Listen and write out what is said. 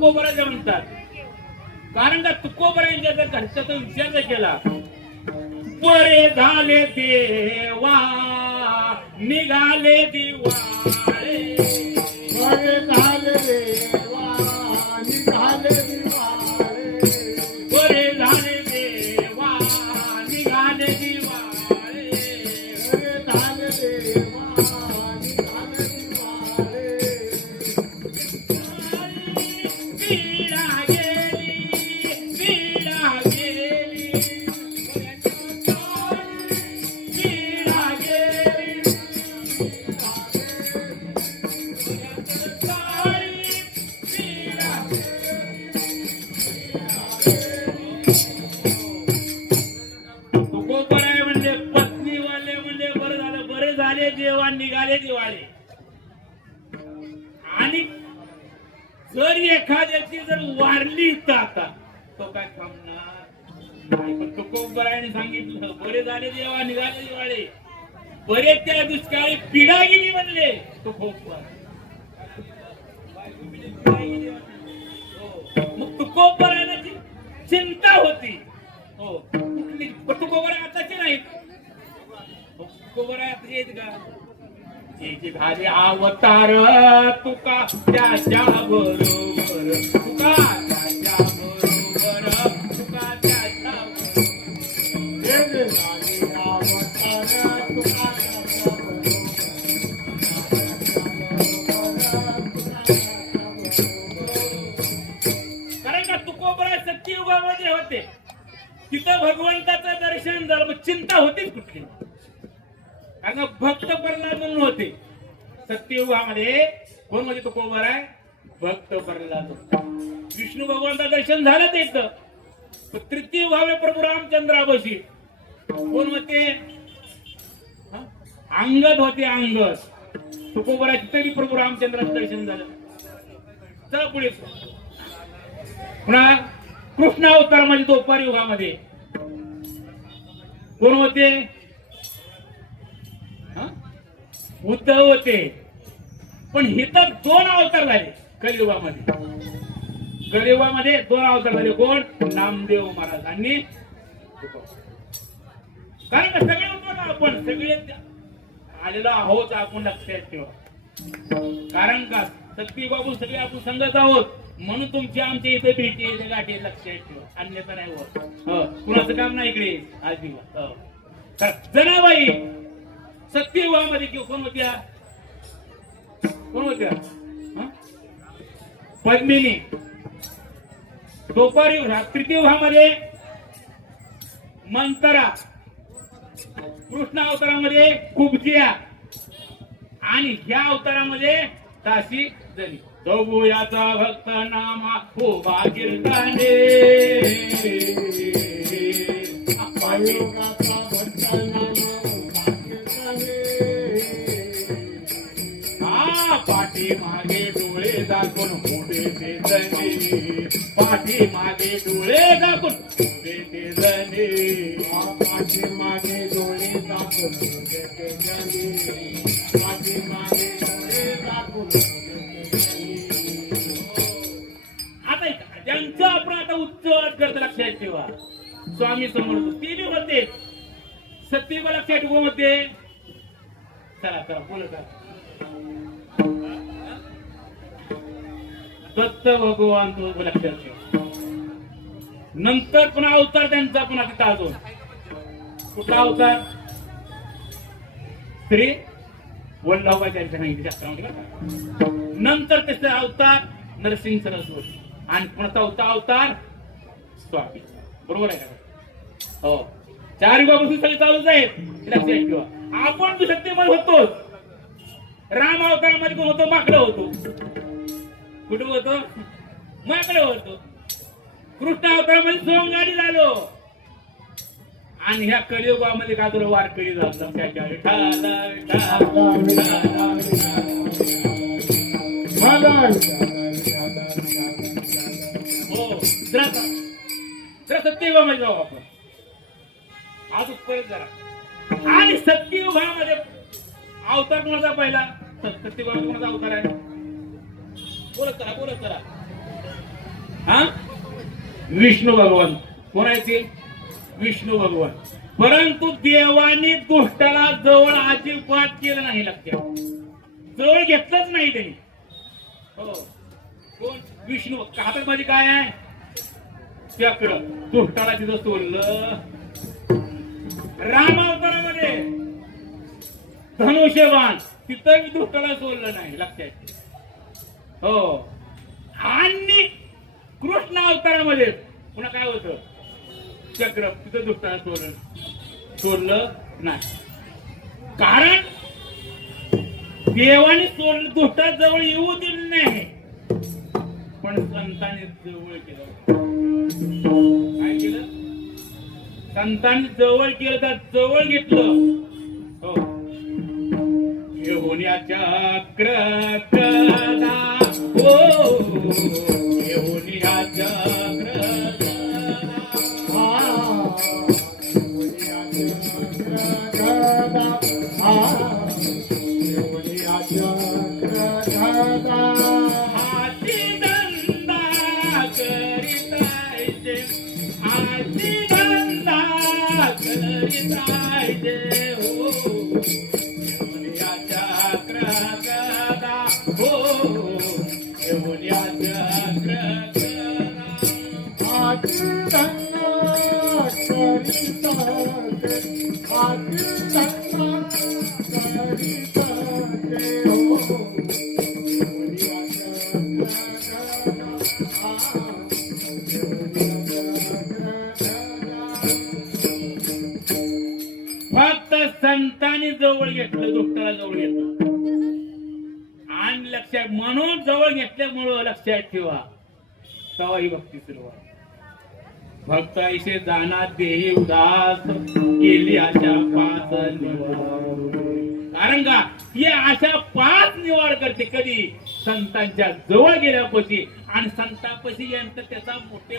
तुकोबराच्या म्हणतात. कारण का तुकोबरांच्या जर घरच्याचा विचार जर केला, बरे झाले देवा निघाले दिवाळे, बरे झाले देवा निघाले दिवाळे, बरे झाले देवा निघाले दिवाळे, बरे झाले देवा निघाले दिवाळे. पीडा गेली, पीडा गेली, पीडा गेली, तुकोबराय म्हणजे पत्नीवाले म्हणजे बरं झालं, बरे झाले देवा निघाले दिवाळे. आणि जर एखाद्याची जर वारली तर आता तो काय थांबणार नाही. पण तुकोबरायाने सांगितलं बरे झाले देवा निघाले दिवाळे, बरे त्या दुष्काळी पिढा गेली म्हणले तुकोबर. मग तुकोबरायला चिंता होती. हो कुठली तुकोबराय आताचे नाहीत. तुकोबराय आताचे आहेत का? जे झाले अवतार तुका त्याच्या बरोबर, तुका त्याच्या बरोबर, तुका त्याच्या बरे झाले अवतार तुका कारण का तुकोबराय सत्ययुगामध्ये होते. तिथं भगवंताचं दर्शन झालं, मग चिंता होतीच कुठली. कारण भक्त प्रल्हाद म्हणून होते सत्ययुगामध्ये. कोण म्हणजे तुकोबराय? भक्त प्रल्हाद. विष्णू भगवंता दर्शन झालं तिथं. तृतीय भावे प्रभू रामचंद्रापाशी कोण होते? अंगद होते. अंगद तुकोबराय तिथे प्रभू रामचंद्राचं दर्शन झालं. चला पुढे. पुन्हा कृष्ण अवतार म्हणजे द्वापर युगामध्ये कोण होते? उद्धव होते. पण इथं दोन अवतार झाले कलियुगामध्ये. कलियुगामध्ये दोन अवतार झाले. कोण? नामदेव महाराज आणि कारण का सगळे होतो ना आपण, सगळे आलेलो आहोत आपण लक्षात ठेवा. कारण का सत्ययुगातून सगळे आपण संगत आहोत म्हणून तुमची आमच्या इथे भेटी येते गाठी लक्षात ठेवा. अन्यथा नाही होत. कुणाचं काम नाही इकडे आजीवा. जनाबाई सत्ययुगामध्ये कोण होत्या? कोण होत्या? पद्मिनी. द्वापर युग तृतीय युगामध्ये मंतरा. कृष्ण अवतारामध्ये कुब्जिया आणि ह्या अवतारामध्ये ताशी जली. याचा भक्त नामा उभा कीर्तने, कलियुगाचा भक्त नामा उभा कीर्तने. पाठी मागे डोळे दाखवून मोठे ते जणे, पाठी मागे डोळे दाखवून मोठे ते जणे, पाठी मागे डोळे दाखवून मोठे ते जणे, पाठी मागे डोळे दाखवून मोठे ते जणे. आता ज्यांचं आपण आता उच्चार करत लक्षात ठेवा. स्वामी समर्थ ते बी होते सत्ययुग लक्षात ठेवा होते. चला चला बोलत दत्त भगवान तो लक्षात ठेवा. नंतर पुन्हा अवतार त्यांचा पुन्हा तिथं अजून कुठला अवतार? श्री वल्लभभाई त्यांच्या सांगितले शास्त्रामध्ये. नंतर त्याचा अवतार नरसिंह सरस्वती आणि पुन्हा चौथा अवतार स्वामी. बरोबर आहे का? हो. चार युगापासून सगळे चालूच आहेत लक्षात ठेवा. आपण बी सत्यमध्ये होतो. राम अवतारामध्ये कोण होतो? माकडं होतो. कुठं होतो? माकडं होतो. कृष्ण अवतारामध्ये सोमगाडी झालो आणि ह्या कलियुगामध्ये का तुला वारकरी झालं लक्षात ठेवा. हो जरा सत्ययुगामध्ये जाऊ आपण. आज परत जरा. आणि सत्ययुगामध्ये अवतार कोणाचा पहिला? सत्ययुगामध्ये कोणाचा अवतार आहे? बोलत करा विष्णू भगवान. कोण आहे ते? विष्णू भगवान. परंतु देवाने दुष्टाला जवळ अजिबात केलं नाही. लक्षात, जवळ घेतलंच नाही त्यांनी. हो, कोण? विष्णू. हातामध्ये काय आहे? चक्र. दुष्टाला तिथं सोडलं. राम अवतारामध्ये धनुष्यबाण, तिथं दुष्टाला सोडलं नाही. लक्षात. हो, आणि कृष्ण अवतारामध्ये पुन्हा काय होतं? चक्र. तिथं दुष्टाला सोडलं नाही. कारण देवाने सोडलं, दुष्टा जवळ येऊ दिलं नाही, पण संतांनी जवळ केलं. काय केलं? संतांनी जवळ केलं, तर जवळ घेतलं. हो, येऊन चक्र गदा, हो येऊन चक्र हाती धंदा करीतायचे, हाती धंदा करीतायचे. हो, येऊन चक्र गदा, हो येऊन चक्र फक्त संतांनी जवळ घेतलं, दुष्टाला जवळ घेतलं. आणि लक्षात, म्हणून जवळ घेतल्यामुळं लक्षात ठेवा, तेव्हा ही भक्ती सुरुवात. भक्त ऐसे जाणार देही उदास, केली आशा 5 निवाड. कारण का? ही आशा 5 निवाड करते. कधी? संतांच्या जवळ गेल्यापाशी. आणि संतांपाशी यांचं त्याचा मोठे